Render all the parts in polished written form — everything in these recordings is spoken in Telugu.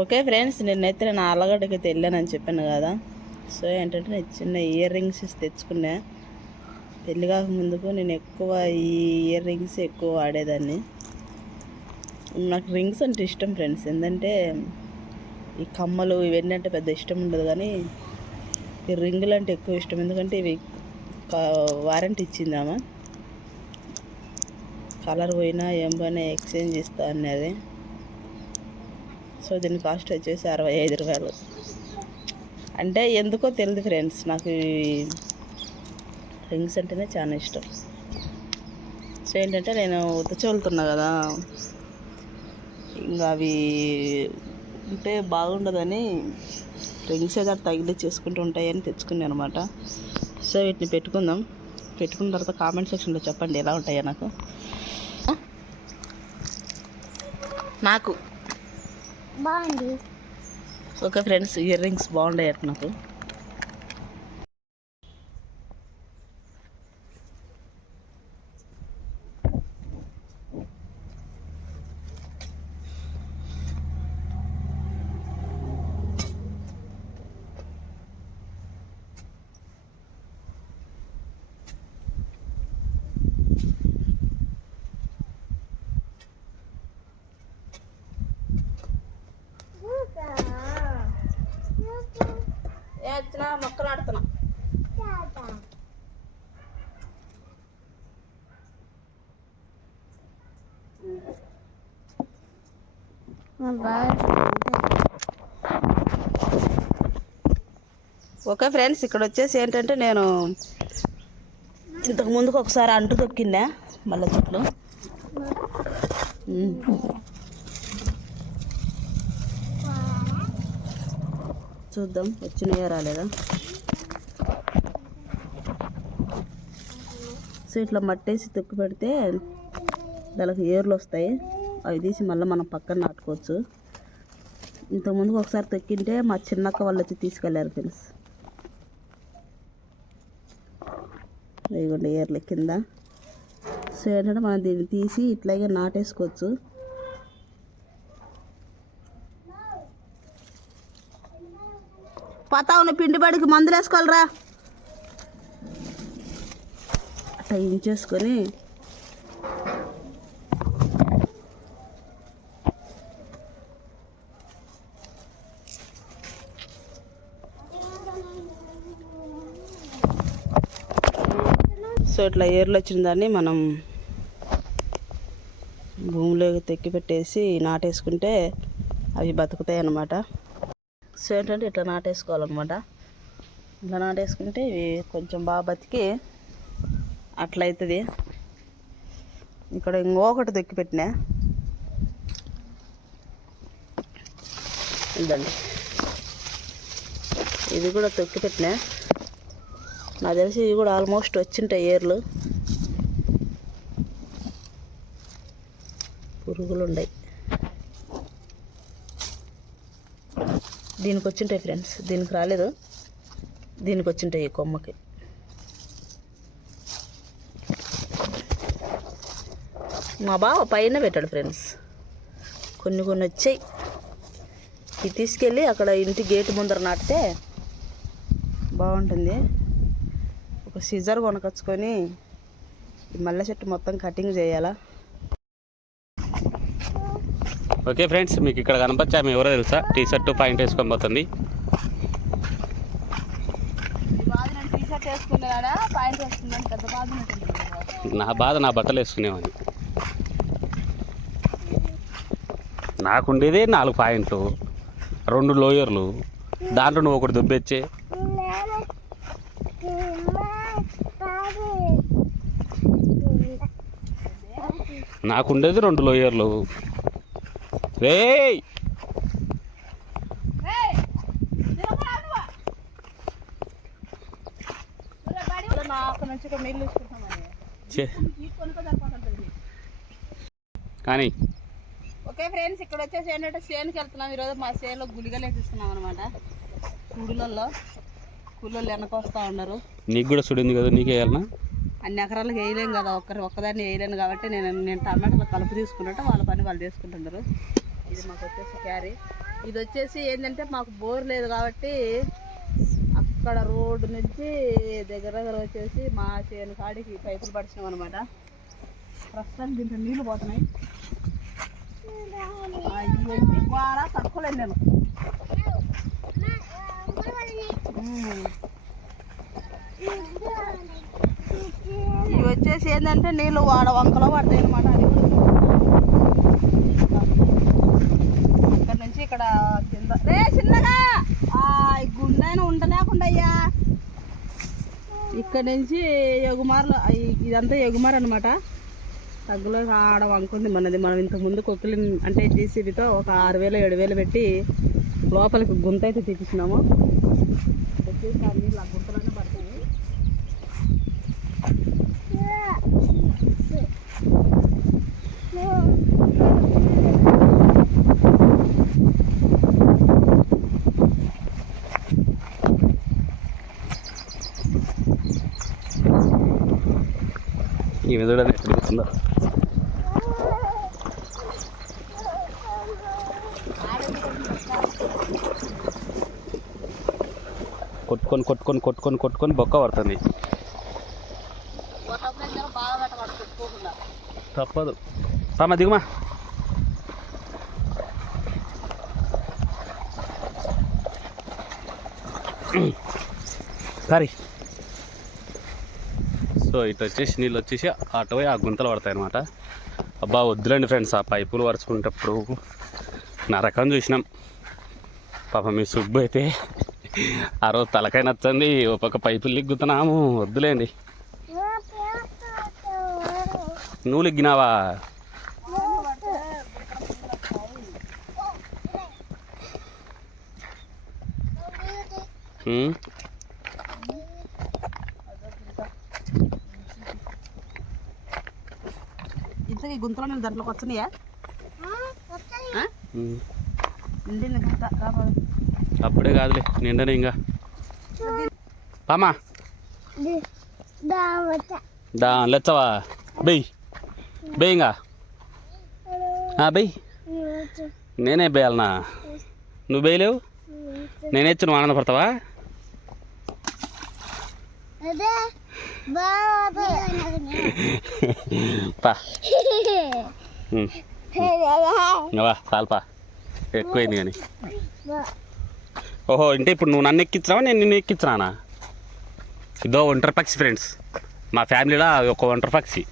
ఓకే ఫ్రెండ్స్, నిన్నైతే నేను ఆలగడ్డకి అయితే వెళ్ళానని చెప్పాను కదా. సో ఏంటంటే నేను చిన్న ఇయర్ రింగ్స్ తెచ్చుకున్నా. పెళ్ళి కాక ముందుకు నేను ఎక్కువ ఈ ఇయర్ రింగ్స్ ఎక్కువ వాడేదాన్ని. నాకు రింగ్స్ అంటే ఇష్టం ఫ్రెండ్స్. ఏంటంటే ఈ కమ్మలు ఇవన్నీ అంటే పెద్ద ఇష్టం ఉండదు, కానీ ఈ రింగులు అంటే ఎక్కువ ఇష్టం. ఎందుకంటే ఇవి వారంటీ ఇచ్చిందామా, కలర్ పోయినా ఏం పోయినా ఎక్స్చేంజ్ ఇస్తా అన్నది. సో దీని కాస్ట్ వచ్చేసి 65 రూపాయలు. అంటే ఎందుకో తెలియదు ఫ్రెండ్స్, నాకు రింగ్స్ అంటేనే చాలా ఇష్టం. సో ఏంటంటే నేను ఉత్తచోలుతున్నా కదా, ఇంకా అవి ఉంటే బాగుండదని రింగ్స్ ఏదో తగిలి చేసుకుంటూ ఉంటాయని తెచ్చుకున్నాను అనమాట. సో వీటిని పెట్టుకున్న తర్వాత కామెంట్ సెక్షన్లో చెప్పండి ఎలా ఉంటాయో నాకు బాగుంది. ఓకే ఫ్రెండ్స్, ఇయర్ రింగ్స్ బాగుంటాయి నాకు. వచ్చిన మొక్కలు ఆడుతున్నా. ఓకే ఫ్రెండ్స్, ఇక్కడ వచ్చేసి ఏంటంటే నేను ఇంతకు ముందుకు ఒకసారి అంటు తొక్కిందా మళ్ళీ చెట్లు. చూద్దాం వచ్చినాయో రాలేదా. సో ఇట్లా మట్టేసి తొక్కి పెడితే దానికి ఏర్లు వస్తాయి. అవి తీసి మళ్ళీ మనం పక్కన నాటుకోవచ్చు. ఇంతకుముందుకు ఒకసారి తొక్కింటే మా చిన్నక్క వాళ్ళు వచ్చి తీసుకెళ్ళారు ఫ్రెండ్స్. ఇదిగోండి ఏర్ల కింద. సో ఏంటంటే మనం దీన్ని తీసి ఇట్లాగే నాటేసుకోవచ్చు. పతావుని పిండి బడికి మందులు వేసుకోవాలరా. అట్లా ఇంచేసుకొని సో ఇట్లా ఏర్లు వచ్చిన దాన్ని మనం భూమిలోకి తెక్కి పెట్టేసి నాటేసుకుంటే అవి బతుకుతాయి అన్నమాట. సో ఏంటంటే ఇట్లా నాటేసుకోవాలన్నమాట. ఇట్లా నాటేసుకుంటే ఇవి కొంచెం బాగా బతికి అట్లా అవుతుంది. ఇక్కడ ఇంకొకటి తొక్కి పెట్టినా ఇదండి, ఇది కూడా తొక్కి పెట్టినా. నాకు తెలిసి ఇవి కూడా ఆల్మోస్ట్ వచ్చింటాయి ఏర్లు. పురుగులు ఉన్నాయి, దీనికి వచ్చింటాయి ఫ్రెండ్స్. దీనికి రాలేదు, దీనికి వచ్చింటాయి ఈ కొమ్మకి. మా బావ పైన పెట్టాడు ఫ్రెండ్స్. కొన్ని వచ్చాయి. ఇది తీసుకెళ్ళి అక్కడ ఇంటి గేటు ముందర నాటితే బాగుంటుంది. ఒక సిజర్ కొనకొచ్చుకొని మల్లె చెట్టు మొత్తం కటింగ్ చేయాలా. ఓకే ఫ్రెండ్స్, మీకు ఇక్కడ కనపచ్చా ఆమె ఎవరో తెలుసా? టీ షర్ట్ పాయింట్ వేసుకొని పోతుంది. నా బాధ నా బట్టలు వేసుకునేవాడిని. నాకుండేదే 4 పాయింట్లు, 2 లోయర్లు, దాంట్లో నువ్వు ఒకటి దుబ్బెచ్చే. నాకుండేది 2 లోయర్లు. రే కానీ ఓకే ఫ్రెండ్స్, ఇక్కడ వచ్చేసి ఏంటంటే చేనుకి వెళ్తున్నాం. ఈరోజు మా చేనులో గుళిగలు వేసిస్తున్నాం అనమాట. సుడులలో కూలోళ్ళు వెనక వస్తూ ఉన్నారు. నీకు కూడా సుడింది కదా, నీకే వేయాలన్నా? అన్ని ఎకరాలకు వేయలేం కదా, ఒక్కదాన్ని వేయలేను కాబట్టి నేను టమాటాలు కలుపు తీసుకున్నట్టు వాళ్ళ పని వాళ్ళు చేసుకుంటున్నారు. ఇది మాకు వచ్చేసి క్యారీ. ఇది వచ్చేసి ఏంటంటే మాకు బోర్ లేదు కాబట్టి అక్కడ రోడ్డు నుంచి దగ్గర వచ్చేసి మా చేను కాడికి పైపులు పడిచినాం అనమాట. ప్రస్తుతానికి దీంట్లో నీళ్ళు పోతున్నాయి. ఇవన్నీ ద్వారా తక్కువలేదు నేను. ఇవి వచ్చేసి ఏంటంటే నీళ్ళు వాడ వంకలో పడతాయి అనమాట. అది ఇక్కడ నుంచి ఇక్కడ కింద రే చిన్నగా గుండెన ఉండలేకుండా అయ్యా. ఇక్కడ నుంచి ఎగుమార్లు ఇదంతా ఎగుమారు అనమాట. తగ్గులో ఆడ వంకుంది మనది. మనం ఇంతకుముందు కొక్కులు అంటే జీసీబీతో ఒక 6,000 7,000 పెట్టి లోపలికి గుంత అయితే తీపించినాము. వచ్చేసి ఆ నీళ్ళు ఆ గుంతలోనే పడతాయి. ఈ విధంగా ఎక్కడ కొట్టుకొని కొట్టుకొని కొట్టుకొని కొట్టుకొని బొక్క పడుతుంది. తప్పదు. రామా దిగుమా. సరే. సో ఇటు వచ్చేసి నీళ్ళు వచ్చేసి అటు పోయి ఆ గుంతలు పడతాయి అనమాట. అబ్బా వద్దులేండి ఫ్రెండ్స్, ఆ పైపులు వరుచుకునేటప్పుడు నరకం చూసినాం. పాప మీ సుబ్బు అయితే ఆ రోజు తలకాయ నచ్చింది, ఒక పైపులు లిగ్గుతున్నాము. వద్దులేండి. నువ్వు లిగ్గినావా? ఇంతకీ గుంతలో నేను దాంట్లోకి వస్తున్నాయా? అప్పుడే కాదులే, నిండనే ఇంకా. పామా లేచ్చవా? బెయ్ బెయ్ ఇంకా బెయ్. నేనే బేయాలనా? నువ్వు బేయలేవు, నేనేచ్చి నువ్వు ఆనందపడతావా? పా చాలుపా, ఎక్కువైంది కానీ. ఓహో, అంటే ఇప్పుడు నువ్వు నన్ను ఎక్కించావా నేను నిన్ను ఎక్కించినానా? ఇదో ఒంటరి పక్షి ఫ్రెండ్స్, మా ఫ్యామిలీలో ఒక ఒంటరి పక్షి.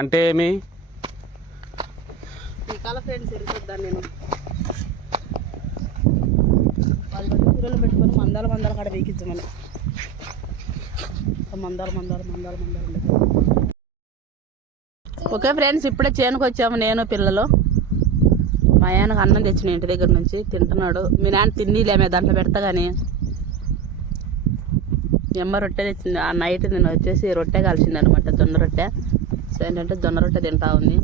అంటే ఏమి నేను కూరలు పెట్టుకొని మందాలు మందాలు కాడ వేయించమని మందాలు మందాలు మందాలు మందాలు. ఓకే ఫ్రెండ్స్, ఇప్పుడే చేనుకు వచ్చాము నేను పిల్లలు. మా ఆయనకు అన్నం తెచ్చిన ఇంటి దగ్గర నుంచి తింటున్నాడు. మీ నాన్న తిన్నీలేమే దాంట్లో పెడతా కానీ. ఎమ్మ రొట్టె తెచ్చింది. ఆ నైట్ నేను వచ్చేసి రొట్టె కాల్చింది అనమాట, జొన్న రొట్టె. సో ఏంటంటే జొన్న రొట్టె తింటా ఉంది.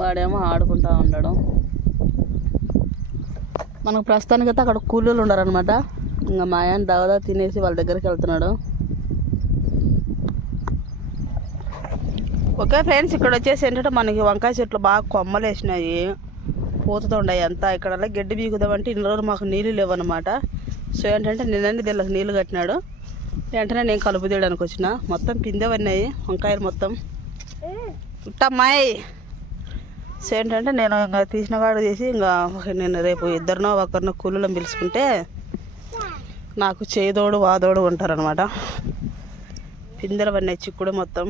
వాడేమో ఆడుకుంటా ఉన్నాడు. మనకు ప్రస్తుతానికైతే అక్కడ కూలీలు ఉండరనమాట. ఇంకా మా ఆయన దాదా తినేసి వాళ్ళ దగ్గరికి వెళ్తున్నాడు. ఓకే ఫ్రెండ్స్, ఇక్కడ వచ్చేసి ఏంటంటే మనకి వంకాయ చెట్లు బాగా కొమ్మలు వేసినాయి, పూతతో ఉన్నాయి అంతా. ఇక్కడ గడ్డి బీగుదామంటే ఇన్ని రోజులు మాకు నీళ్ళు లేవన్నమాట. సో ఏంటంటే నిన్ననే దీనికి నీళ్ళు కట్టినాడు. వెంటనే నేను కలుపు తీయడానికి వచ్చిన. మొత్తం పిందెవన్నాయి వంకాయలు మొత్తం. ఇట్టమ్మాయి. సో ఏంటంటే నేను ఇంకా తీసిన కాడ తీసి ఇంకా నేను రేపు ఇద్దరినో ఒకరినో కూలీలను పిలుచుకుంటే నాకు చేదోడు వాదోడు ఉంటారనమాట. పిందెలు పడినాయి చిక్కుడు మొత్తం.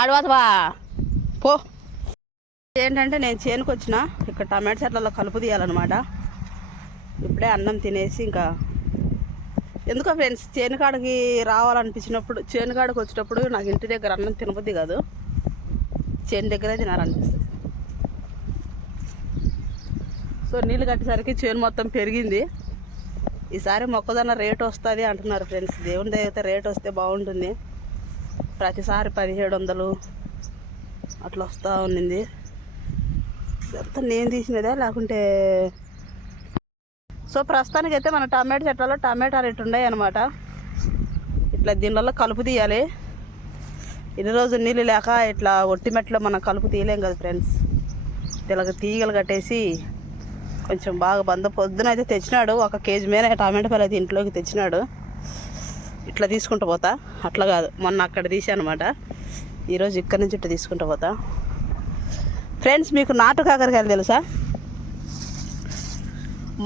ఆడవాతవా పో. ఏంటంటే నేను చేనుకు వచ్చిన, ఇక్కడ టమాటా చెట్లలో కలుపు తీయాలన్నమాట. ఇప్పుడే అన్నం తినేసి ఇంకా ఎందుకో ఫ్రెండ్స్ చేను కాడికి రావాలనిపించినప్పుడు, చేను కాడికి వచ్చేటప్పుడు నాకు ఇంటి దగ్గర అన్నం తినబుద్ది కాదు, చేను దగ్గరే తినాలనిపిస్తుంది. సో నీళ్ళు కట్టేసరికి చేను మొత్తం పెరిగింది. ఈసారి మొక్కజొన్న రేటు వస్తుంది అంటున్నారు ఫ్రెండ్స్. దేవుని దగ్గర రేటు వస్తే బాగుంటుంది. ప్రతిసారి 1700 అట్లా వస్తూ ఉన్నింది. ఇదంతా నేను తీసినదే లేకుంటే. సో ప్రస్తుతానికైతే మన టమాటా చెట్లలో టమాటాలు ఇటు ఉన్నాయి అనమాట. ఇట్లా దీనివల్ల కలుపు తీయాలి. ఇన్ని రోజులు నీళ్ళు లేక ఇట్లా ఒట్టి మెట్లో మనం కలుపు తీయలేం కదా ఫ్రెండ్స్. ఇలాగ తీగలు కట్టేసి కొంచెం బాగా పొద్దున అయితే తెచ్చినాడు. 1 కేజీ మీద టమాటా పళ్ళు అయితే ఇంట్లోకి తెచ్చినాడు. ఇట్లా తీసుకుంటూ పోతా. అట్లా కాదు, మొన్న అక్కడ తీసానమాట. ఈరోజు ఇక్కడి నుంచి ఇట్లా తీసుకుంటూ పోతా. ఫ్రెండ్స్, మీకు నాటు కాకరకాయలు తెలుసా?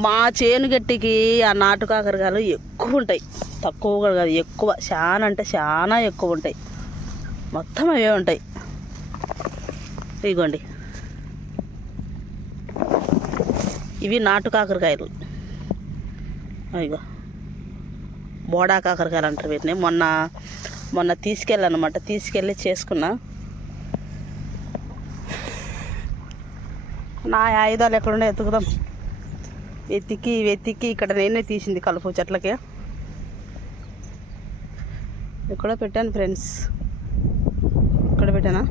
మా చేను గట్టికి ఆ నాటు కాకరకాయలు ఎక్కువ ఉంటాయి. తక్కువ కూడా కాదు, ఎక్కువ. చాలా అంటే చాలా ఎక్కువ ఉంటాయి. మొత్తం అవే ఉంటాయి. ఇదిగోండి, ఇవి నాటు కాకరకాయలు. ఇగో బోడా కాకరకాయలు అంటారు వీటిని. మొన్న తీసుకెళ్ళానమాట. తీసుకెళ్ళి చేసుకున్నా. నా ఆయుధాలు ఎక్కడుండే ఎత్తుకుదాం. వెతికి ఇక్కడ నేనే తీసింది కలుపు చెట్లకి. ఇక్కడ పెట్టాను ఫ్రెండ్స్. ఇక్కడ పెట్టానా?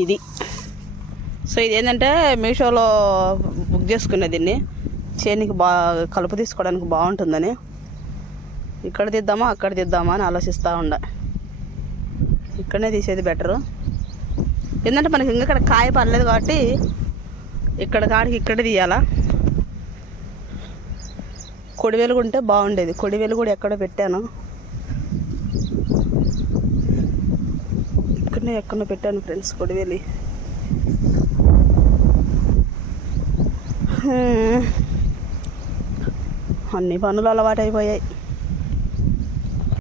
ఇది. సో ఇది ఏంటంటే మీషోలో బుక్ చేసుకునే దీన్ని. చేనికి కలుపు తీసుకోవడానికి బాగుంటుందని. ఇక్కడ తీద్దామా అక్కడ తీద్దామా అని ఆలోచిస్తూ ఉండే. ఇక్కడనే తీసేది బెటరు. ఏంటంటే మనకి ఇంకా ఇక్కడ కాయ పడలేదు కాబట్టి ఇక్కడ కాడికి ఇక్కడే తీయాలా. కొడివేలు ఉంటే బాగుండేది. కొడివేలు కూడా ఎక్కడో పెట్టాను. ఎక్కడో పెట్టాను ఫ్రెండ్స్ కొడివేలి. అన్ని పనులు అలవాటు అయిపోయాయి.